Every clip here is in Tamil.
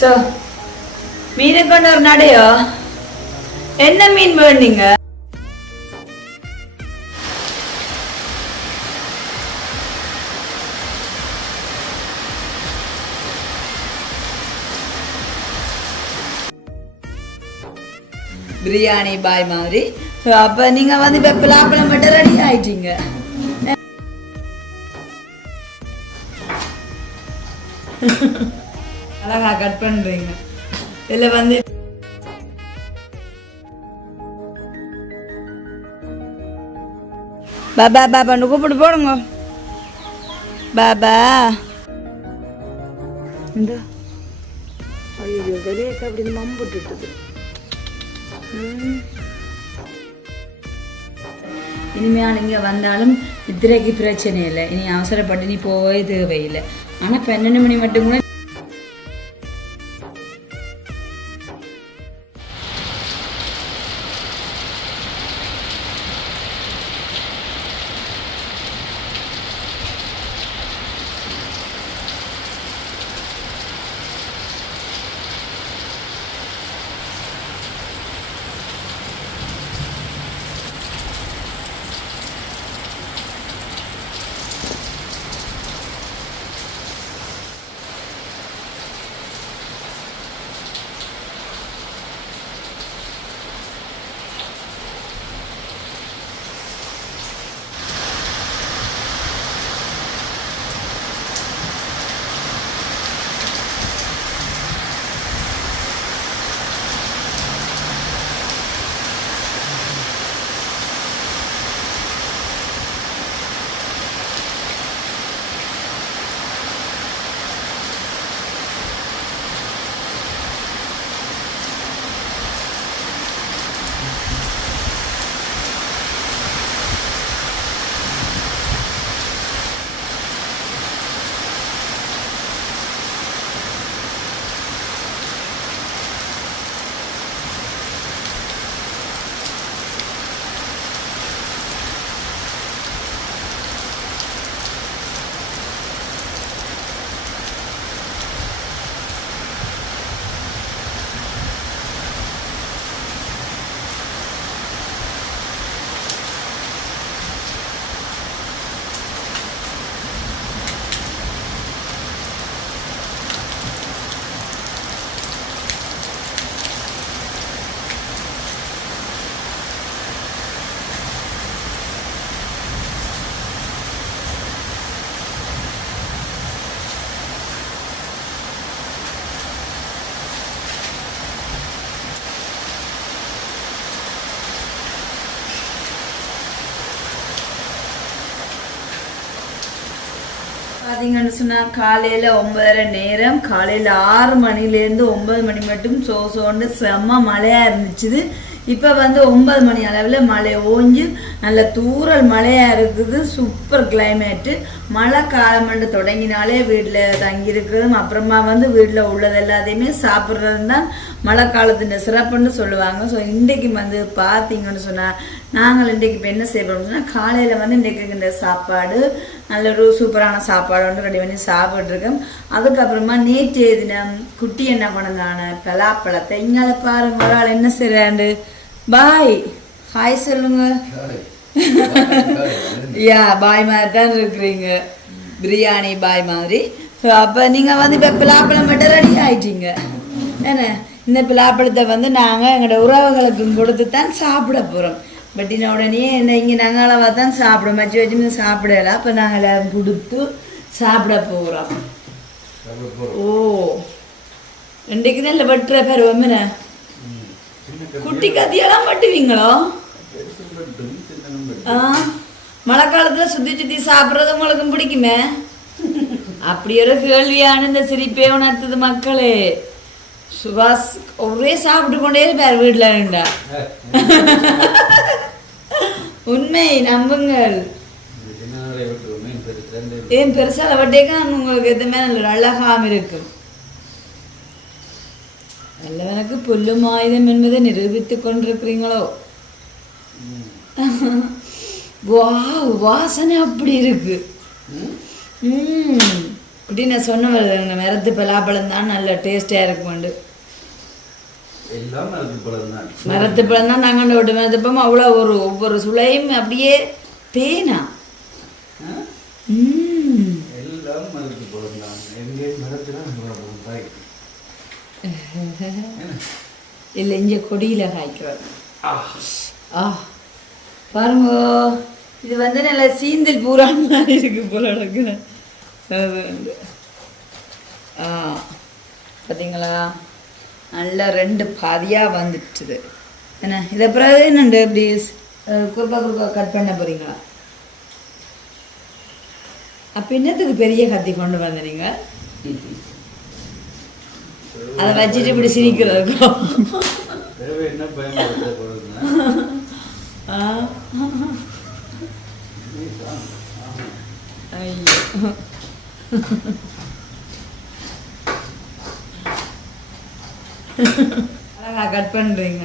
ஸோ மீனை கொண்டு ஒரு நடையோ? என்ன மீன் வேணுங்க பிரியாணி பாய் மாதிரி. அப்ப அப்போ நீங்கள் வந்து இப்போ பிளாப்பழம் மட்டும் ரெடி ஆயிட்டீங்க. அழகா கட் பண்ணுறீங்க இதில் வந்து பாபா பாபான்னு கூப்பிட்டு போடுங்க. பாபா. இந்த. ஐயோ வெளியே அப்படின்னு மம்புட்டுட்டுது இனிமையான இங்கே வந்தாலும் இத்திரைக்கு பிரச்சனை இல்லை. இனி அவசரப்பட்டு நீ போவே தேவையில்லை. ஆனால் பன்னெண்டு மணி மட்டும் கூட பார்த்தீங்கன்னு சொன்னால் காலையில் ஒன்பதரை நேரம் காலையில் ஆறு மணிலேருந்து ஒன்பது மணி மட்டும் சோசோன்னு செம்ம மழையாக இருந்துச்சுது இப்போ வந்து ஒன்பது மணி அளவில் மழை ஓஞ்சு நல்ல தூரல் மழையாக இருக்குது சூப்பர் கிளைமேட்டு மழை காலமண்டு தொடங்கினாலே வீட்டில் தங்கியிருக்கிறதும் அப்புறமா வந்து வீட்டில் உள்ளது எல்லாத்தையுமே சாப்பிட்றது தான் மழை காலத்தின் சிறப்புன்னு சொல்லுவாங்க. ஸோ இன்றைக்கு வந்து பார்த்தீங்கன்னு சொன்னால் நாங்கள் இன்றைக்கு இப்போ என்ன செய்யறோம்னு சொன்னால் காலையில் வந்து இன்றைக்கு இந்த சாப்பாடு நல்ல ஒரு சூப்பரான சாப்பாடு வந்து ரெடி பண்ணி சாப்பிட்ருக்கோம் அதுக்கப்புறமா நேற்றைய தினம் குட்டி என்ன பண்ணுங்கான பலாப்பழத்தை. இங்கே பாருங்க ஒரு ஆள் என்ன செய்கிறாண்டு பாய். ஹாய் சொல்லுங்க. யா பாய் மாதிரி தான் இருக்கிறீங்க. பிரியாணி பாய் மாதிரி. ஸோ அப்போ நீங்கள் வந்து இப்போ பிலாப்பழம் மட்டும் ரெடி ஆயிட்டீங்க. என்ன? இந்த பிலாப்பழத்தை வந்து நாங்கள் எங்களோட உறவுகளுக்கும் கொடுத்து தான் சாப்பிட போகிறோம் பட் இன்ன உடனே என்ன இங்கே நாங்கள் அளவாக தான் சாப்பிடுவோம் வச்சு வச்சு சாப்பிடல. அப்போ நாங்கள் எல்லாரும் கொடுத்து சாப்பிட போகிறோம் ஓ. இன்றைக்கு தான் இல்லை வெட்டுற பருவம் என்ன? குட்டி கத்தியெல்லாம் வெட்டுவீங்களோ ஆ மழை காலத்துல சுத்தி சுத்தி சாப்பிட்றது உங்களுக்கும் பிடிக்குமே? அப்படி ஒரு கேள்வியான இந்த சிரிப்பே உணர்த்துது மக்களே. சுபாஷ் ஒரே சாப்பிட்டு கொண்டே இருப்பார் வீட்டுல இருந்தா உண்மை நம்புங்கள். ஏன் பெருசா அவட்டேக்கா உங்களுக்கு எதுவுமே நல்ல அழகாம இருக்கும் நல்லவனுக்கு புல்லும் ஆயுதம் என்பதை நிரூபித்துக் கொண்டிருக்கிறீங்களோ வாவ் வாசனை அப்படி இருக்கு குட்டி நான் சொன்ன மரத்து பலாப்பழம் தான் நல்ல டேஸ்டாக இருக்குமெண்டு மரத்து பழம் தான் நாங்கள் விட்டு மரத்துப்பம் அவ்வளோ ஒரு ஒவ்வொரு சுளையும் அப்படியே தேனா எல்லாம் மரத்து பழம் தான் எங்கே மரத்துல இல்லை இங்கே கொடியில் காய்க்கிறது பாருங்க இது வந்து நல்ல சீந்தல் பூரான் மாதிரி இருக்கு போல அது வந்து ஆ. பார்த்தீங்களா நல்லா ரெண்டு பாதியாக வந்துட்டுது என்ன இதை பிறகு என்னண்டு இப்படி குறுக்கா குறுக்கா கட் பண்ண போறீங்களா? அப்போ என்னத்துக்கு பெரிய கத்தி கொண்டு வந்தீங்க? அதை வச்சுட்டு இப்படி ஆ. ஐயோ. அழகா கட் பண்ணுறீங்க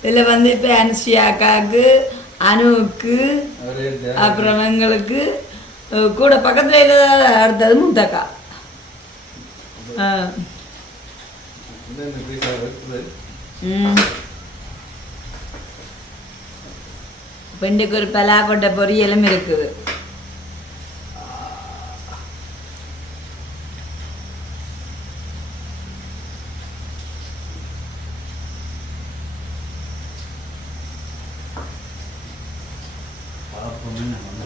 இதில் வந்து இப்போ அனுஷியாக்காவுக்கு அனுவுக்கு அவரே அப்புறம் எங்களுக்கு கூட பக்கத்தில் அடுத்தது முத்தக்கா. ஆ இந்த பீஸா வைக்கிறது ம் பெண்டுக்கு ஒரு பலா பலாக்கொட்டை பொரியலும் இருக்குது.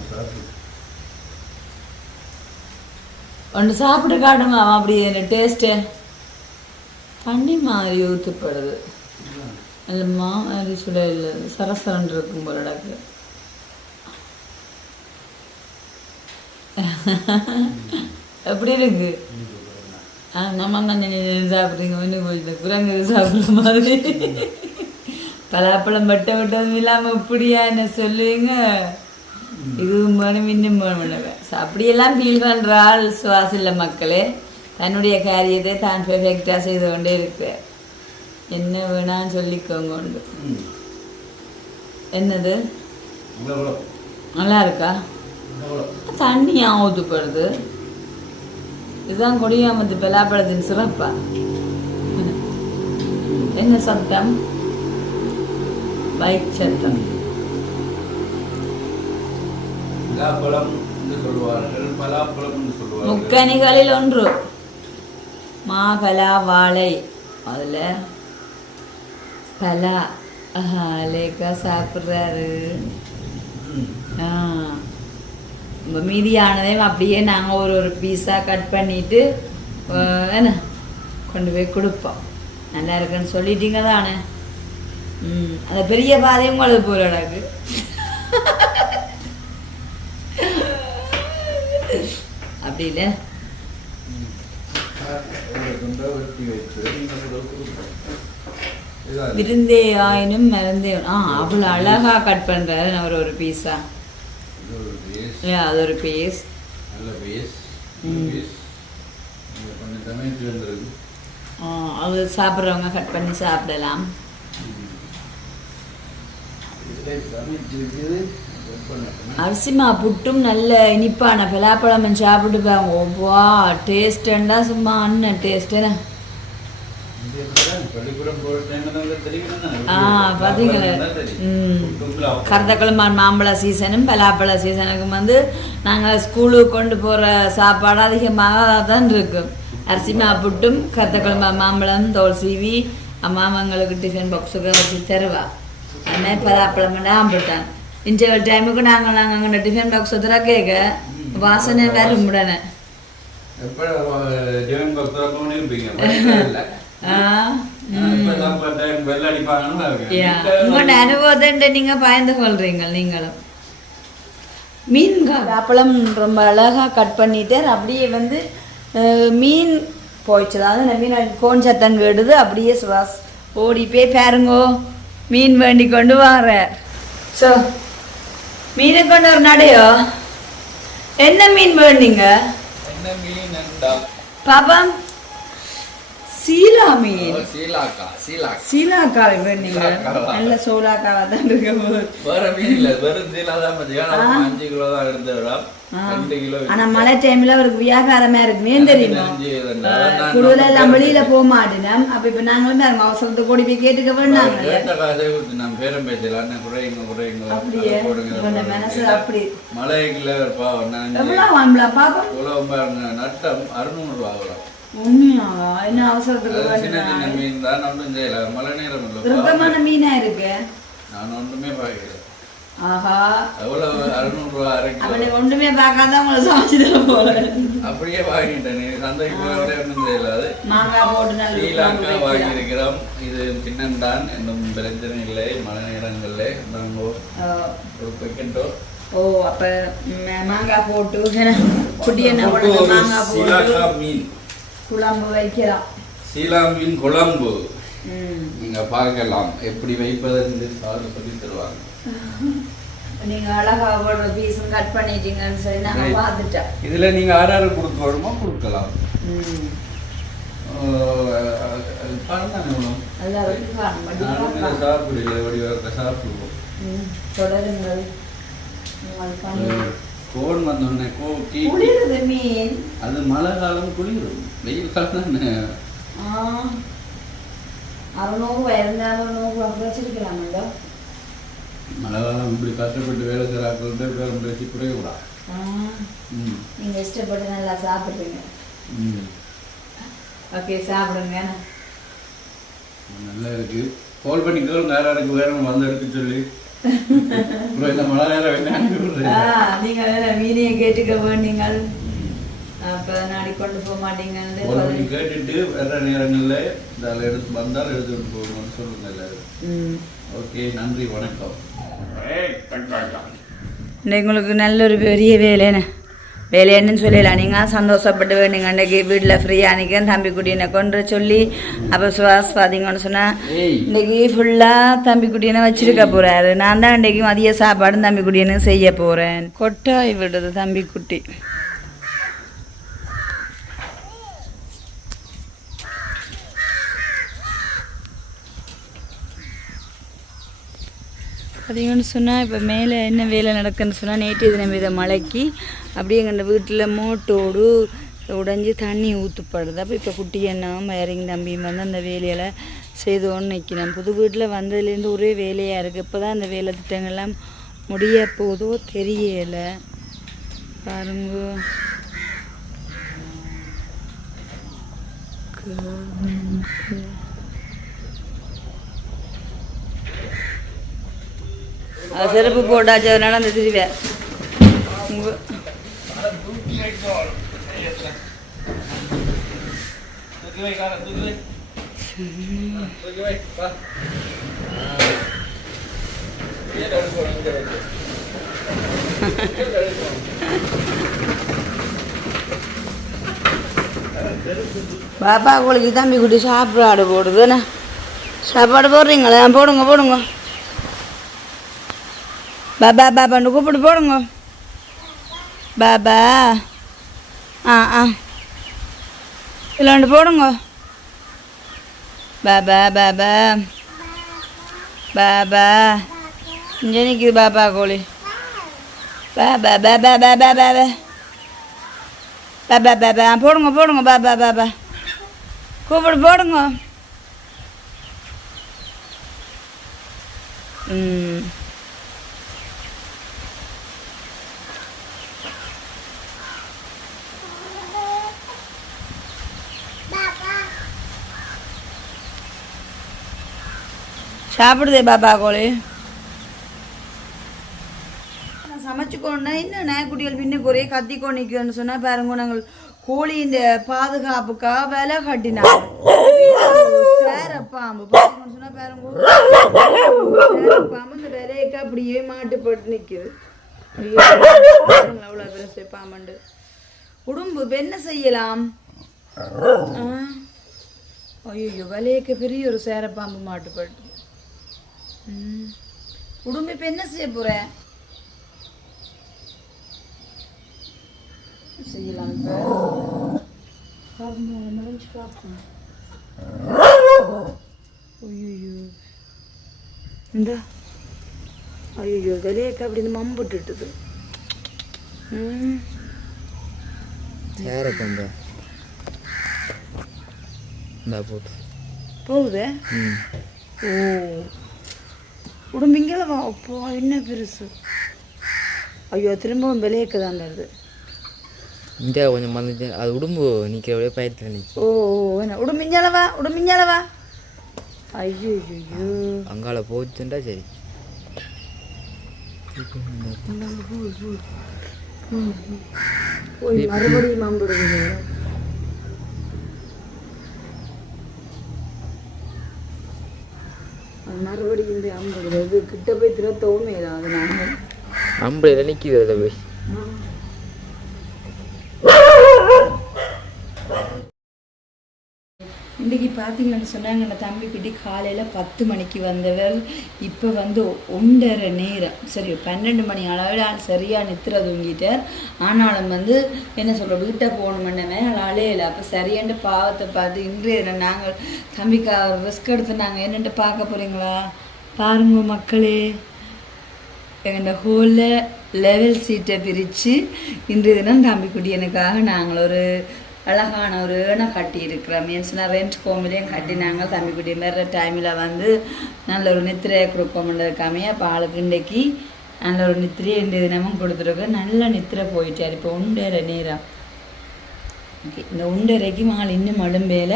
சாப்பிட்டு ஒன்று சாப்பிட்டு காட்டுங்க அவன் அப்படி டேஸ்ட்டு தண்ணி மாதிரி ஊற்றப்படுது. அந்த மாதிரி சுட இல்லை சரசரன் இருக்கும் போல டாக்கு எப்படி இருக்கு? ஆ நம்ம கொஞ்சம் சாப்பிட்றீங்க இன்னும் கொஞ்சம் குரங்கு சாப்பிட்ற மாதிரி. பலாப்பழம் பட்ட விட்டதும் இல்லாமல் இப்படியா என்ன சொல்லுவீங்க? இது மாதிரி இன்னும் வேணும் அப்படியெல்லாம் ஃபீல் பண்ணுறாள் சுவாசில்ல மக்களே. தன்னுடைய காரியத்தை தான் பெர்ஃபெக்டாக செய்து கொண்டே இருக்கு. என்ன வேணான்னு சொல்லிக்கோங்க உண்டு என்னது? நல்லா இருக்கா? எவ்வளோ தண்ணியா ஊற்றுப்படுது இதுதான் கொடியாமத்து பலாப்பழத்தின் சிறப்பா. என்ன சத்தம்? பைக் சத்தம். முக்கணிகளில் ஒன்று. மாபலா வாழை. அதில் பலா. லேக்கா சாப்பிட்றாரு. ஆ. மீதியானதையும் அப்படியே நாங்கள் ஒரு ஒரு பீஸாக கட் பண்ணிட்டு அஹ், என்ன? கொண்டு போய் கொடுப்போம். நல்லா இருக்குன்னு சொல்லிட்டீங்க தானே? ம். அந்த பெரிய பாதையும் உங்களுக்கு போல எனக்கு. அப்படி இல்லை ஒரு கொடுப்போம் இதான் விருந்தே ஆயினும் மருந்தே ஆ அவ்வளோ அழகாக கட் பண்ணுறாரு அவர் ஒரு பீஸா அது ஒரு பீஸ் நல்ல பீஸ் அது சாப்பிட்றவங்க கட் பண்ணி சாப்பிடலாம். அரிசிமா புட்டும் நல்ல இனிப்பான பலாப்பழம் சாப்பிட்டு பாருங்க. ஒவ்வா டேஸ்டண்டா சும்மா அண்ணன் டேஸ்ட்டுன்னு பார்த்தீங்களே தான் மாம்பழ சீசனும் பலாப்பழ சீசனுக்கும் வந்து நாங்கள் ஸ்கூலுக்கு கொண்டு போகிற சாப்பாடு அதிகமாக தான் இருக்கும் அரிசி மாப்பிட்டும் கருத்தக்கிழமை மாம்பழம் தோல் சீவி அம்மாவங்களுக்கு டிஃபன் பாக்ஸுக்கு வச்சு தருவா அதே பலாப்பழம் ஆம்பிட்டான் இந்த டைமுக்கு நாங்கள் நாங்கள் அங்கே டிஃபன் பாக்ஸ் தர கேட்க வாசனை வரும் உடனே எப்ப, உங்களோட அனுபவத்தை நீங்க பயந்து கொள்றீங்க நீங்களும். மீன் அப்பளம் ரொம்ப அழகா கட் பண்ணிட்டு அப்படியே வந்து மீன் போயிடுச்சு. அதாவது அந்த மீன் கோன் சத்தம் கேடுது அப்படியே சுவாஸ் ஓடி போய் பாருங்கோ மீன் வேண்டி கொண்டு வார ஸோ மீனை கொண்டு ஒரு நடையோ? என்ன மீன் வேண்டீங்க என்ன மீன் என்றா பாப்பா சீலா மீன் ஓ, சீலாக்கா சீலாக்கா. சீலாக்காவை சீலாக்காவா? நல்ல சோலாக்காவா தான் இருக்க வேற மீன் இல்ல வெறும் சீலா தான் ஆ. அஞ்சு கிலோ தான் எடுத்து வரோம் ஆ. ரெண்டு கிலோ ஆனா மழை டைம்ல அவருக்கு வியாபாரமா இருக்குமே தெரியுமா? தெரிஞ்சு இதுண்டா. நான் குழுல எல்லாம் வெளியில போக மாட்டேன் அப்ப இப்ப நாங்களும் அவசரத்தை கூடி போய் கேட்டுக்க உலகம் பாருங்க. நட்டம் அறுநூறு ரூபா ஆகலாம் உண்மையா என்ன அவசரத்துக்கு மீன் தான் ஒன்றும் செய்யல. மழை நேரம் இல்லை. விருப்பமான மீனா இருக்கு? நான் ஒன்றுமே பார்க்கல ஆஹா. எவ்வளவு? அறுநூறு ரூபா அரை அப்ப கிலோ. நீ ஒண்ணுமே பார்க்காத உங்களை சமைச்சு தர போறேன்? அப்படியே வாங்கிட்டேன். நீ சந்தைக்கு போய் விட ஒன்றும் செய்யல. அது மாங்காய் போட்டு நல்ல ஸ்ரீலங்கா வாங்கியிருக்கிறோம். இது பின்னந்தான் இன்னும் பிரச்சனை இல்லை. மழை நேரங்களில் நாங்கள் ஒரு பெக்கெண்டோ ஓ அப்ப ம- மாங்காய் போட்டு குட்டி என்ன போட்டு மாங்காய் சீலாக்கா போட்டு மீன். குழம்பு வைக்கலாம் சீலா மீன் குழம்பு. நீங்க பார்க்கலாம் எப்படி வைப்பது என்று சார் சொல்லி தருவாங்க நீங்க அழகா போடுற பீஸும் கட் பண்ணிட்டீங்கன்னு சொல்லி Right. பார்த்துட்டோம் இதுல நீங்க யாராரு கொடுக்கணுமோ கொடுக்கலாம் ம். பணம் தானே இவ்வளோ எல்லாருக்கும் காணும். நானும் இதை வடிவா சாப்பிடல வடிவாக்க சாப்பிடுவோம். தொடருங்கள் கோன் வந்தோடனே கோ டீ குளிருது மீன். அது மழை காலம் குளிரும். வெயில் காலம் தானே. ஆ. அறுநூறு இருந்தாலும் நூறு அப்படி வச்சிருக்கலாமല്ലോ மழை காலம் இப்படி கஷ்டப்பட்டு வேலை செய்கிறாக்கள் பேரம் பேசி குறையக்கூடாது ஆ. ம். நீங்க இஷ்டப்பட்டு நல்லா சாப்பிடுறீங்க ம். ஓகே சாப்பிடுங்க. நல்லா இருக்கு. கால் பண்ணி கேளுங்க யாராருக்கு வேணும் வந்து எடுக்க சொல்லி. நீங்க வேற மீனையை கேட்டுக்க வேண்டீங்கள் அப்ப நாடி கொண்டு போக பண்ணி கேட்டுட்டு வேற நேரங்களில் இதால் எடுத்து வந்தால் எடுத்துட்டு போகணும்னு சொல்லுங்க எல்லாரும். ம். ஓகே நன்றி வணக்கம். இன்னைக்கு உங்களுக்கு நல்ல ஒரு பெரிய வேலைன்னு. வேலைன்னு சொல்லலாம் நீங்கள் சந்தோஷப்பட்டு வேணுங்க. அன்றைக்கி வீட்டில் ஃப்ரீயாக நிற்க தம்பி குட்டியனை கொண்டு சொல்லி அப்போ சுவாஸ் பார்த்தீங்கன்னு சொன்னால் ஏய். இன்னைக்கு ஃபுல்லாக தம்பி குட்டியனை வச்சிருக்க போகிறாரு நான் தான் இன்றைக்கு மதிய சாப்பாடு தம்பி குட்டியனை செய்ய போகிறேன் கொட்டாய் விடுது தம்பி குட்டி. பார்த்தீங்கன்னு சொன்னால் இப்போ மேலே என்ன வேலை நடக்குன்னு சொன்னால் நேற்று தினம் இதை மழைக்கு அப்படியே எங்கள் வீட்டில் மோட்டோடு உடஞ்சி தண்ணி ஊற்றுப்படுது அப்போ இப்போ குட்டி அண்ணாவும் வயரிங் தம்பியும் வந்து அந்த வேலையில் செய்தோன்னு நிற்கிறேன் புது வீட்டில் வந்ததுலேருந்து ஒரே வேலையாக இருக்குது இப்போ தான் அந்த வேலை திட்டங்கள்லாம் முடிய போதோ தெரியலை. பாருங்க. அது செருப்பு போட்டாச்சு அதனால அந்த திருவேன் பாப்பா உங்களுக்கு தம்பி குட்டி சாப்பாடு போடுதுண்ணே சாப்பாடு போடுறீங்களா? போடுங்க போடுங்க. பாபா பாபான்னு கூப்பிட்டு போடுங்க பாபா ஆ ஆ இல்லாண்டு போடுங்க பாபா பாபா பாபா இங்கே நிற்கிது பாப்பா கோழி பாபா பாபா பாபா பாபா பாபா பாபா போடுங்க போடுங்க பாபா பாபா கூப்பிடு போடுங்க ம் சாப்பிடுதே பாப்பா கோழி. நான் சமைச்சுக்கோன்னா என்ன நாய்க்குட்டிகள் பின்னுக்கு ஒரே கத்திக்கோ நிற்குன்னு சொன்னால் பாருங்க நாங்கள் கோழியின் பாதுகாப்புக்காக விலை கட்டினாங்க சேர பாம்பு சொன்னால் பாருங்க சேர பாம்பு இந்த விலையக்கு அப்படியே மாட்டுப்பட்டு நிற்குது அவ்வளோ பெருசு பாம்பண்டு உடம்பு இப்போ என்ன செய்யலாம்? ஐயோ விலையக்கு பெரிய ஒரு சேரப்பாம்பு மாட்டுப்பட்டு. உடம்பு இப்போ என்ன செய்ய போற? செய்யலாம். இந்த. ஐயோ விலையக்கு அப்படி இந்த மம்புட்டுட்டுது ம். யாரை போட்டு. போகுது? ம். ஓ. உடம்பிங்கல வா அப்போ என்ன பெருசு? ஐயோ திரும்பவும் விலையக்கு தான் வருது இந்தியா கொஞ்சம் வந்துச்சு அது உடம்பு நிற்கிறவளே பயத்தில் நிற்கும் ஓ என்ன? உடம்பிஞ்சாலவா உடம்பிஞ்சாலவா ஐயோ ஐயோ அங்கால போச்சுண்டா சரி. மறுபடியும் மாம்பிடுது மறுபடியும் இந்த ஐம்பது கிட்ட போய் திருத்தவும் ஏதாவது நாங்கள் ஐம்பது நிற்கிது அதில் போய்? இன்றைக்கி பார்த்தீங்கன்னு சொன்னாங்க எங்கள் தம்பிக்குட்டி காலையில் பத்து மணிக்கு வந்தவர் இப்போ வந்து ஒன்றரை நேரம். சரி பன்னெண்டு மணி அளவில் ஆள் சரியாக நித்திர தூங்கிட்டார். ஆனாலும் வந்து என்ன சொல்கிற வீட்டை போகணுமென்னமே அலையில. அப்போ சரியாண்டு பாவத்தை பார்த்து இன்றைய தினம் நாங்கள் தம்பிக்கு ரிஸ்க் எடுத்து நாங்கள் என்னென்று பார்க்க போகிறீங்களா பாருங்க மக்களே. எங்கள் ஹோலில் லெவல் சீட்டை பிரித்து இன்றைய தினம் தம்பிக்குட்டி எனக்காக நாங்கள் ஒரு அழகான ஒரு ஏனை கட்டி இருக்கிறோம் மீன்ஸ்னா ரெண்ட் கோமிலையும் கட்டினாங்க தம்பிக்குட்டி மாரி டைமில் வந்து நல்ல ஒரு நித்திரையை கொடுக்கோம்ன்றதுக்காமே அப்போ ஆளுக்கு இன்றைக்கு நல்ல ஒரு நித்திரையை இன்றைய தினமும் கொடுத்துருக்கோம் நல்ல நித்திரை போயிட்டார். இப்போ உண்டரை நேரம். ஓகே. இந்த உண்டரைக்கு மால் இன்னும் மழும்பேல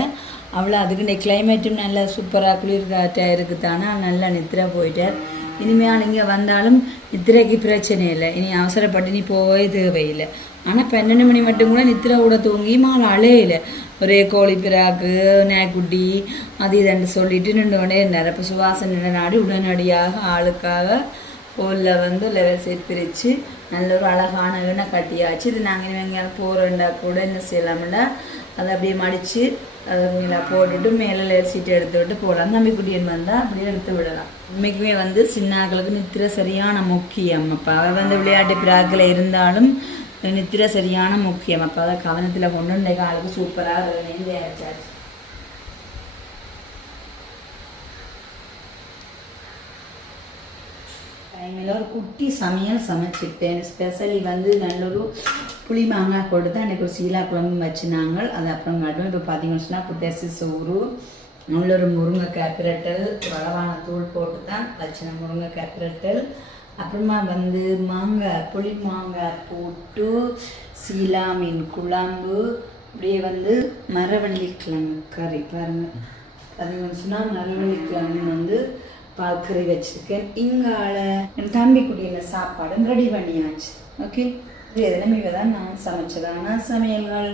அவ்வளோ அதுக்கு இந்த கிளைமேட்டும் நல்லா சூப்பராக குளிர் இருக்குது தானே நல்லா நித்திரை போயிட்டார். இனிமேல் இங்கே வந்தாலும் நித்திரைக்கு பிரச்சனை இல்லை. இனி அவசரப்பட்டு நீ போகவே தேவையில்லை. ஆனால் பன்னெண்டு மணி மட்டும் கூட நித்திரை கூட தூங்கி மாலை அழையில ஒரே கோழி பிராக்கு நேக்குட்டி அது இதுன்னு சொல்லிட்டு நின்று உடனே இருந்தார் அப்போ சுவாசன் நாடி உடனடியாக ஆளுக்காக கோலில் வந்து லெவல் செட் பிரித்து நல்ல ஒரு அழகான எண்ணெய் கட்டியாச்சு. இது நாங்கள் இனிமேல் எங்கேயாவது போகிறோண்டா கூட என்ன செய்யலாம்டா? அதை அப்படியே மடித்து அதை மேலே போட்டுட்டு மேலே லெவல் சீட்டை எடுத்து விட்டு போகலாம் தம்பி குடியன் வந்தால் அப்படியே எடுத்து விடலாம். உண்மைக்குமே வந்து சின்னாக்களுக்கு நித்திர சரியான முக்கியம். அப்போ அவள் வந்து விளையாட்டு பிராக்கில் இருந்தாலும் நித்திர சரியான முக்கியம். அப்போ அதை கவனத்தில் கொண்டு இன்றைக்கு ஆளுக்கு சூப்பராக வேணும் தயாரிச்சாச்சு டைமில் ஒரு குட்டி சமையல் சமைச்சிட்டேன் ஸ்பெஷலி வந்து நல்லொரு புளி மாங்காய் போட்டு தான் எனக்கு ஒரு சீலா குழம்பு வச்சுனாங்க. அது அப்புறம் காட்டும் இப்போ பார்த்தீங்கன்னு சொன்னால் புத்தரிசி சோறு நல்ல ஒரு முருங்கைக்காய் பிரட்டல் வளவான தூள் போட்டு தான் வச்சின முருங்கைக்காய் பிரட்டல். அப்புறமா வந்து மாங்காய் புளி மாங்காய் போட்டு சீலா மீன் குழம்பு அப்படியே வந்து மரவள்ளி கிழங்கு கறி பாருங்கள் பார்த்தீங்கன்னு சொன்னால் மரவள்ளி கிழங்கு வந்து பால்கறி வச்சிருக்கேன். இங்கால என் தம்பி குடியின சாப்பாடும் ரெடி பண்ணியாச்சு. ஓகே இது எதனை தான் நான் ஆனால் சமையல்கள்.